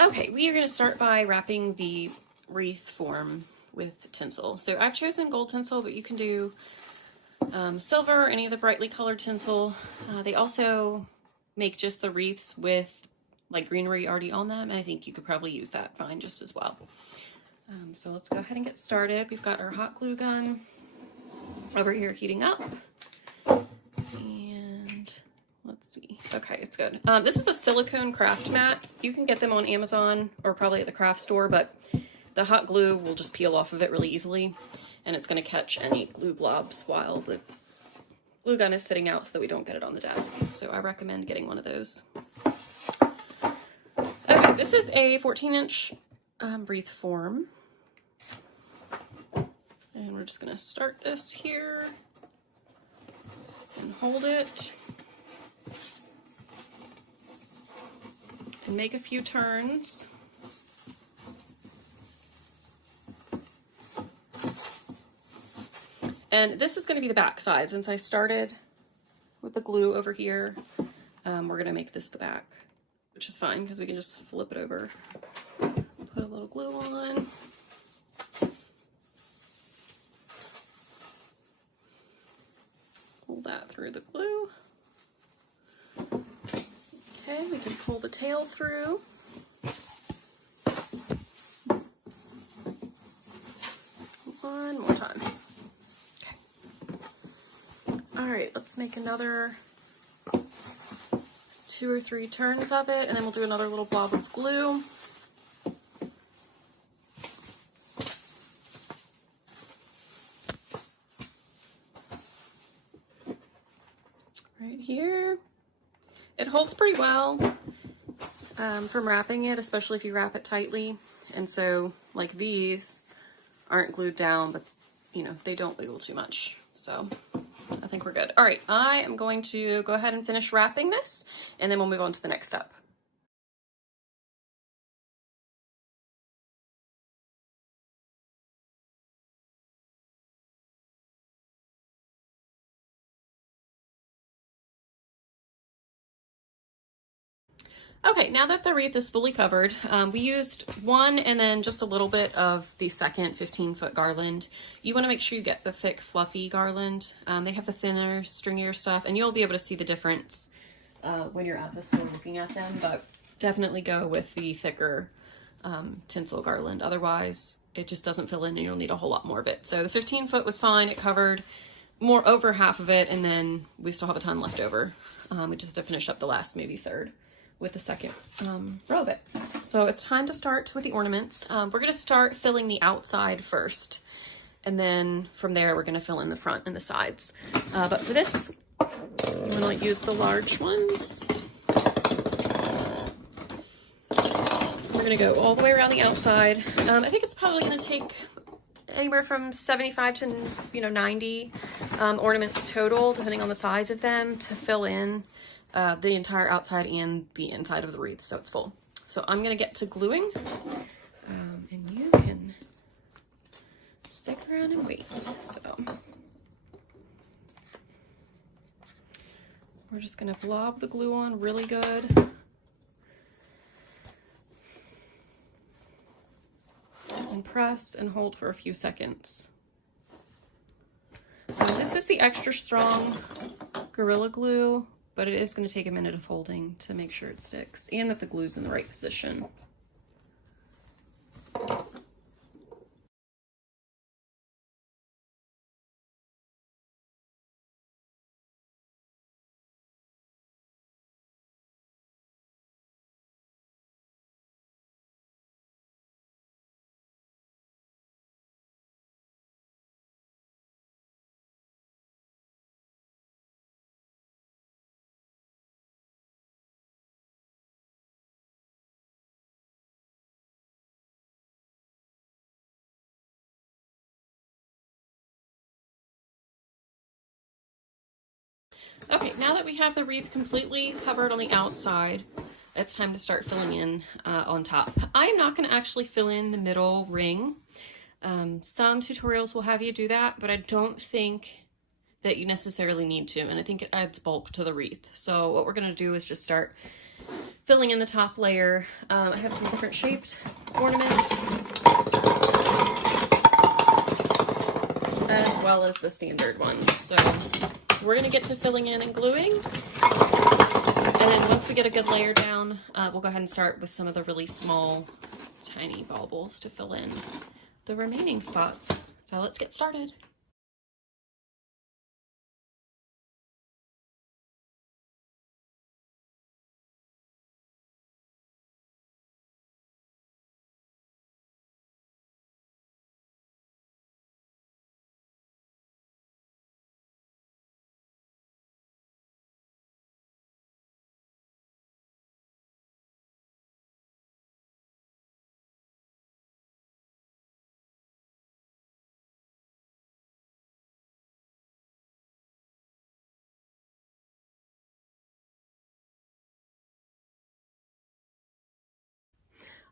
Okay, we are going to start by wrapping the wreath form with tinsel. So I've chosen gold tinsel, but you can do silver or any of the brightly colored tinsel. They also make just the wreaths with like greenery already on them, and I think you could probably use that fine just as well. So let's go ahead and get started. We've got our hot glue gun over here heating up. And let's see. Okay, it's good. This is a silicone craft mat. You can get them on Amazon or probably at the craft store, but the hot glue will just peel off of it really easily, and it's going to catch any glue blobs while the glue gun is sitting out so that we don't get it on the desk. So I recommend getting one of those. Okay, this is a 14-inch wreath form. And we're just going to start this here and hold it and make a few turns. And this is going to be the back side. Since I started with the glue over here, we're going to make this the back, which is fine because we can just flip it over, put a little glue on. Pull that through the glue. Okay, we can pull the tail through. One more time. Okay. All right, let's make another 2 or 3 turns of it, and then we'll do another little blob of glue. Right here. It holds pretty well from wrapping it, especially if you wrap it tightly. And so, like these aren't glued down, but you know, they don't wiggle too much. So I think we're good. All right, I am going to go ahead and finish wrapping this, and then we'll move on to the next step. Okay, now that the wreath is fully covered, we used one and then just a little bit of the second 15-foot garland. You want to make sure you get the thick, fluffy garland. They have the thinner, stringier stuff, and you'll be able to see the difference when you're at the store looking at them, but definitely go with the thicker tinsel garland. Otherwise, it just doesn't fill in and you'll need a whole lot more of it. So the 15-foot was fine. It covered more over half of it, and then we still have a ton left over. We just have to finish up the last maybe third with the second row of it. So it's time to start with the ornaments. We're going to start filling the outside first, and then from there we're going to fill in the front and the sides. But for this, I'm going to use the large ones. We're going to go all the way around the outside. I think it's probably going to take anywhere from 75 to 90 ornaments total, depending on the size of them, to fill in the entire outside and the inside of the wreath, so it's full. So I'm gonna get to gluing, and you can stick around and wait. So we're just gonna blob the glue on really good. And press and hold for a few seconds. This is the extra strong Gorilla Glue, but it is going to take a minute of holding to make sure it sticks and that the glue's in the right position. Okay, now that we have the wreath completely covered on the outside, it's time to start filling in on top. I'm not going to actually fill in the middle ring. Some tutorials will have you do that, but I don't think that you necessarily need to, and I think it adds bulk to the wreath. So what we're going to do is just start filling in the top layer. I have some different shaped ornaments, as well as the standard ones. So we're gonna get to filling in and gluing. And then once we get a good layer down, we'll go ahead and start with some of the really small, tiny baubles to fill in the remaining spots. So let's get started.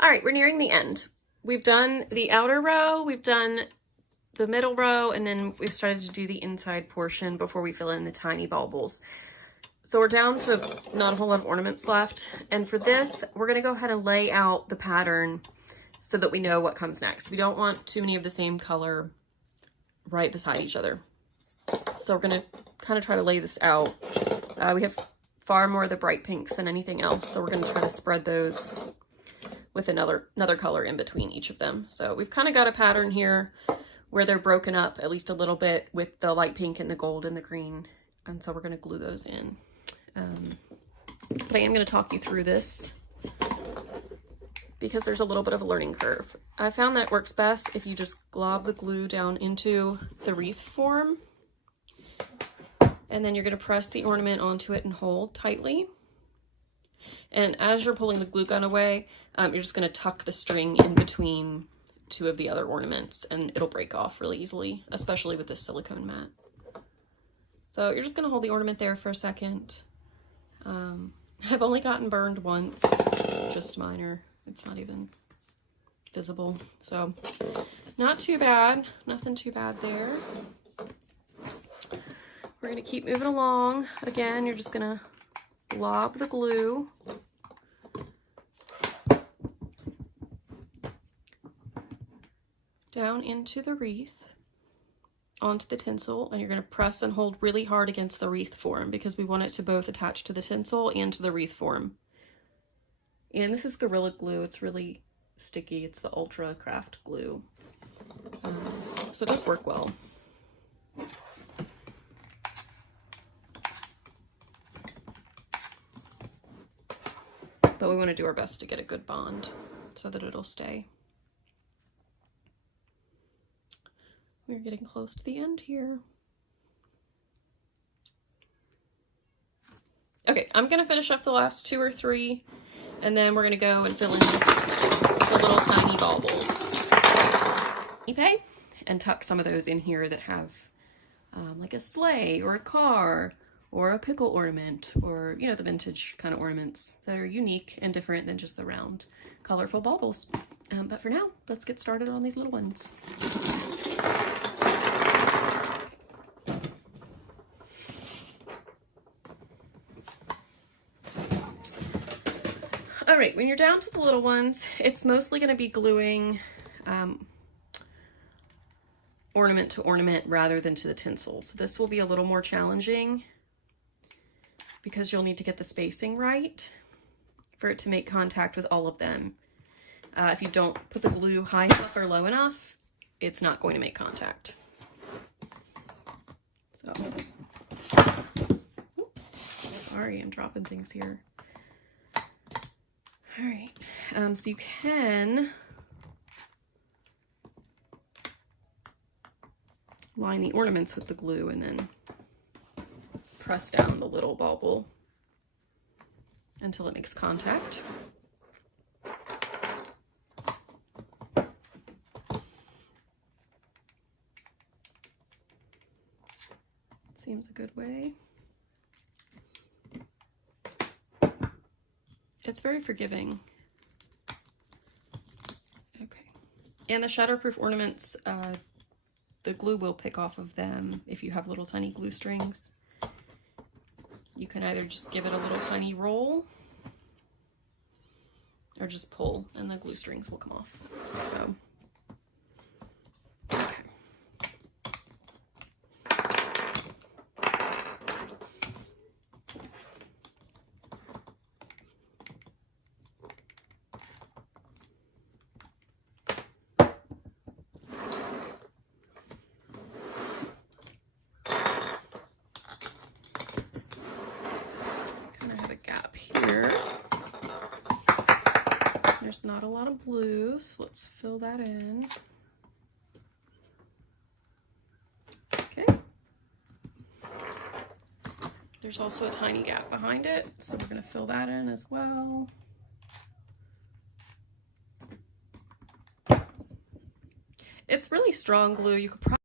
All right, we're nearing the end. We've done the outer row, we've done the middle row, and then we've started to do the inside portion before we fill in the tiny baubles. So we're down to not a whole lot of ornaments left. And for this, we're gonna go ahead and lay out the pattern so that we know what comes next. We don't want too many of the same color right beside each other. So we're gonna kind of try to lay this out. We have far more of the bright pinks than anything else. So we're gonna try to spread those with another color in between each of them. So we've kind of got a pattern here where they're broken up at least a little bit with the light pink and the gold and the green. And so we're going to glue those in. But I am going to talk you through this because there's a little bit of a learning curve. I found that it works best if you just glob the glue down into the wreath form. And then you're going to press the ornament onto it and hold tightly. And as you're pulling the glue gun away, you're just going to tuck the string in between two of the other ornaments and it'll break off really easily, especially with this silicone mat. So you're just going to hold the ornament there for a second. I've only gotten burned once, just minor. It's not even visible. So not too bad, nothing too bad there. We're going to keep moving along. Again, you're just going to lob the glue down into the wreath, onto the tinsel, and you're going to press and hold really hard against the wreath form because we want it to both attach to the tinsel and to the wreath form. And this is Gorilla Glue. It's really sticky. It's the Ultra Craft glue. So it does work well. But we want to do our best to get a good bond so that it'll stay. We're getting close to the end here. Okay, I'm gonna finish up the last 2 or 3, and then we're gonna go and fill in the little tiny baubles. And tuck some of those in here that have like a sleigh or a car or a pickle ornament, or, you know, the vintage kind of ornaments that are unique and different than just the round, colorful baubles. But for now, let's get started on these little ones. All right, when you're down to the little ones, it's mostly going to be gluing ornament to ornament rather than to the tinsel. So this will be a little more challenging because you'll need to get the spacing right for it to make contact with all of them. If you don't put the glue high enough or low enough, it's not going to make contact. So, sorry, I'm dropping things here. All right, so you can line the ornaments with the glue and then press down the little bauble until it makes contact. Seems a good way. It's very forgiving. Okay. And the shatterproof ornaments, the glue will pick off of them if you have little tiny glue strings. You can either just give it a little tiny roll, or just pull and the glue strings will come off. So, okay. Kind of have a gap here. There's not a lot of blue, so let's fill that in. Okay. There's also a tiny gap behind it, so we're going to fill that in as well. It's really strong glue. You could probably